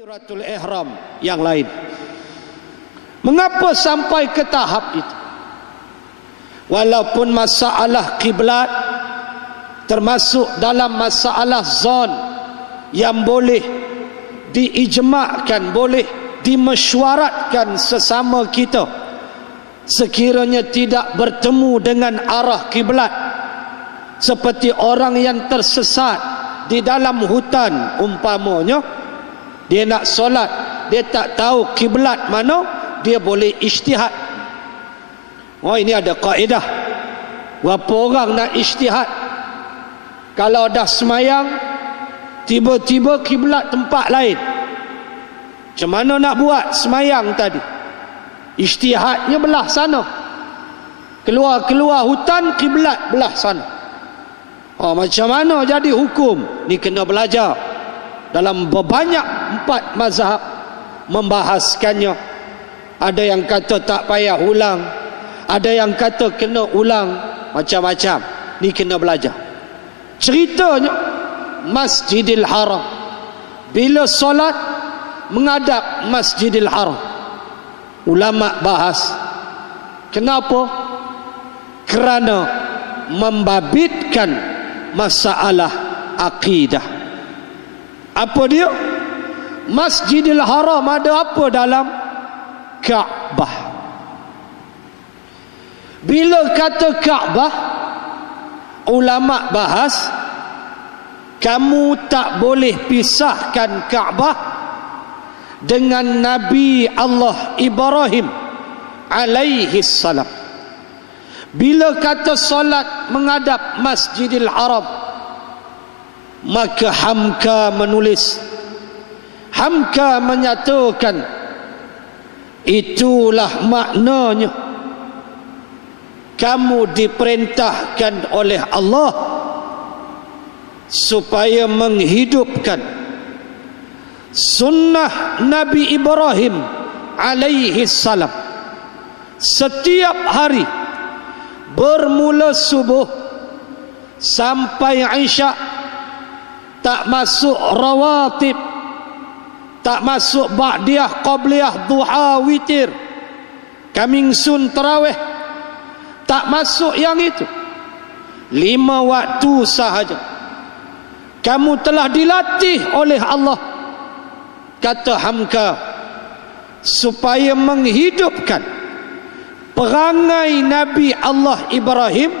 Takbiratul ihram yang lain. Mengapa sampai ke tahap itu? Walaupun masalah kiblat termasuk dalam masalah zon yang boleh diijma'kan, boleh dimesyuaratkan sesama kita sekiranya tidak bertemu dengan arah kiblat, seperti orang yang tersesat di dalam hutan umpamanya, dia nak solat, dia tak tahu kiblat mana, dia boleh ijtihad. Oh, ini ada kaedah. Berapa orang nak ijtihad? Kalau dah semayang, tiba-tiba kiblat tempat lain, macam mana nak buat semayang tadi? Ijtihadnya belah sana, keluar hutan, kiblat belah sana. Oh, macam mana jadi hukum? Ni kena belajar. Dalam banyak 4 mazhab membahaskannya. Ada yang kata tak payah ulang, ada yang kata kena ulang, macam-macam. Ni kena belajar. Ceritanya Masjidil Haram, bila solat menghadap Masjidil Haram, ulama bahas kenapa? Kerana membabitkan masalah akidah. Apa dia? Masjidil Haram ada apa dalam? Kaabah. Bila kata Kaabah, ulama bahas kamu tak boleh pisahkan Kaabah dengan Nabi Allah Ibrahim alaihi salam. Bila kata solat menghadap Masjidil Haram, maka Hamka menulis, Hamka menyatakan, itulah maknanya kamu diperintahkan oleh Allah supaya menghidupkan sunnah Nabi Ibrahim alaihi salam setiap hari bermula subuh sampai Isya, tak masuk rawatib, tak masuk ba'diyah, qabliyah, duha, witir, coming soon, tarawih, tak masuk yang itu. 5 waktu sahaja. Kamu telah dilatih oleh Allah, kata Hamka, supaya menghidupkan perangai Nabi Allah Ibrahim.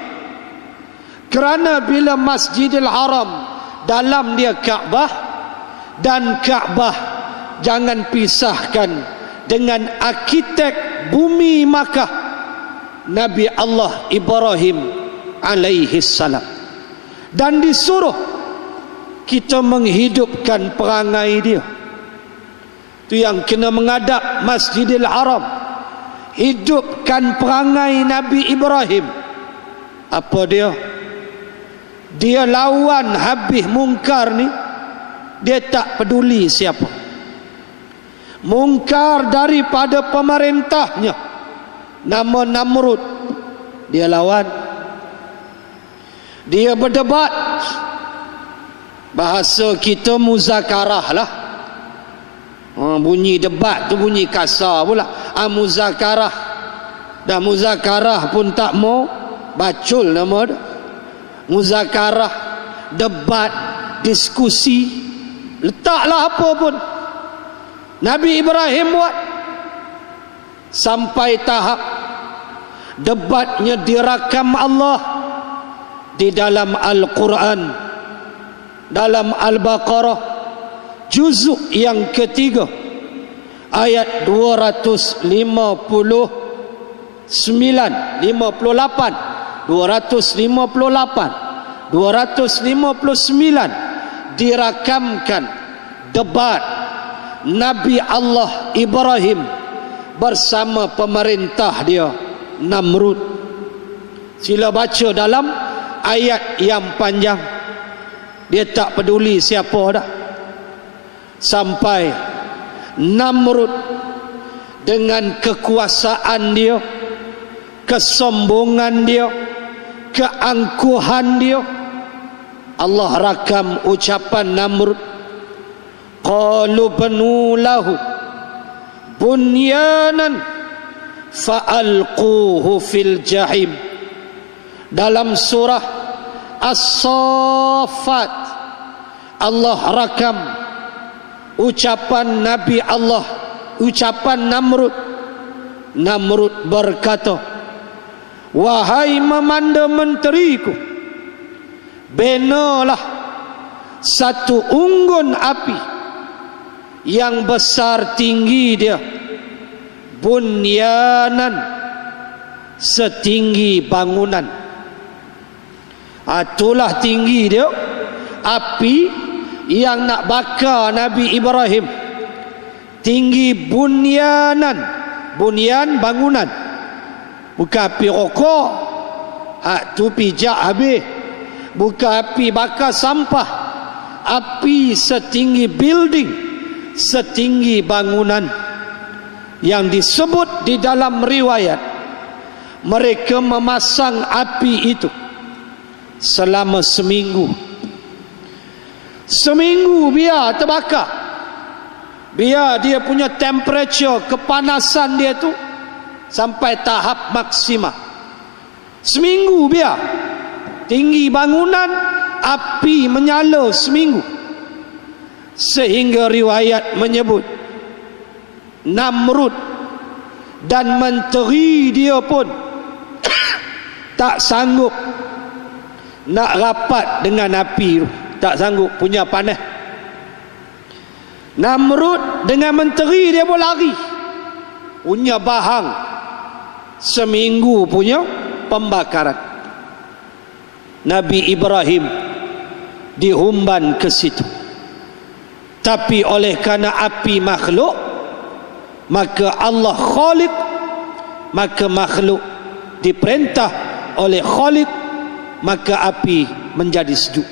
Kerana bila Masjidil Haram dalam dia Kaabah, dan Kaabah jangan pisahkan dengan arkitek bumi Makkah Nabi Allah Ibrahim alaihi salam, dan disuruh kita menghidupkan perangai dia. Itu yang kena menghadap Masjidil Haram, hidupkan perangai Nabi Ibrahim. Apa dia? Dia lawan habis mungkar ni. Dia tak peduli siapa. Mungkar daripada pemerintahnya, nama Namrud, dia lawan. Dia berdebat. Bahasa kita muzakarah lah. Bunyi debat tu bunyi kasar pula. Muzakarah. Dan muzakarah pun tak mau, bacul nama dia. Muzakarah, debat, diskusi, letaklah apa pun. Nabi Ibrahim buat sampai tahap debatnya dirakam Allah di dalam Al-Quran, dalam Al-Baqarah juzuk yang ketiga ayat 258 dirakamkan debat Nabi Allah Ibrahim bersama pemerintah dia Namrud. Sila baca dalam ayat yang panjang. Dia tak peduli siapa dah. Sampai Namrud dengan kekuasaan dia, kesombongan dia, keangkuhan dia, Allah rakam ucapan Namrud, qalu banu lahu bunyanan fa'alquhu fil jahim. Dalam surah As-Saffat Allah rakam ucapan Nabi Allah, ucapan Namrud. Namrud berkata, wahai memanda menteriku, benalah satu unggun api yang besar tinggi dia, bunyanan setinggi bangunan. Itulah tinggi dia api yang nak bakar Nabi Ibrahim. Tinggi bunyanan, bunyan bangunan, bukan api rokok, tu pijak habis. Bukan api bakar sampah, api setinggi building, setinggi bangunan. Yang disebut di dalam riwayat, mereka memasang api itu selama seminggu. Seminggu biar terbakar, biar dia punya temperature, kepanasan dia tu sampai tahap maksimal. Seminggu biar tinggi bangunan, api menyala seminggu. Sehingga riwayat menyebut Namrud dan menteri dia pun tak sanggup nak rapat dengan api tu, tak sanggup, punya panas. Namrud dengan menteri dia pun lari, punya bahang. Seminggu punya pembakaran. Nabi Ibrahim dihumban ke situ. Tapi oleh kerana api makhluk, maka Allah Khaliq, maka makhluk diperintah oleh Khaliq, maka api menjadi sejuk.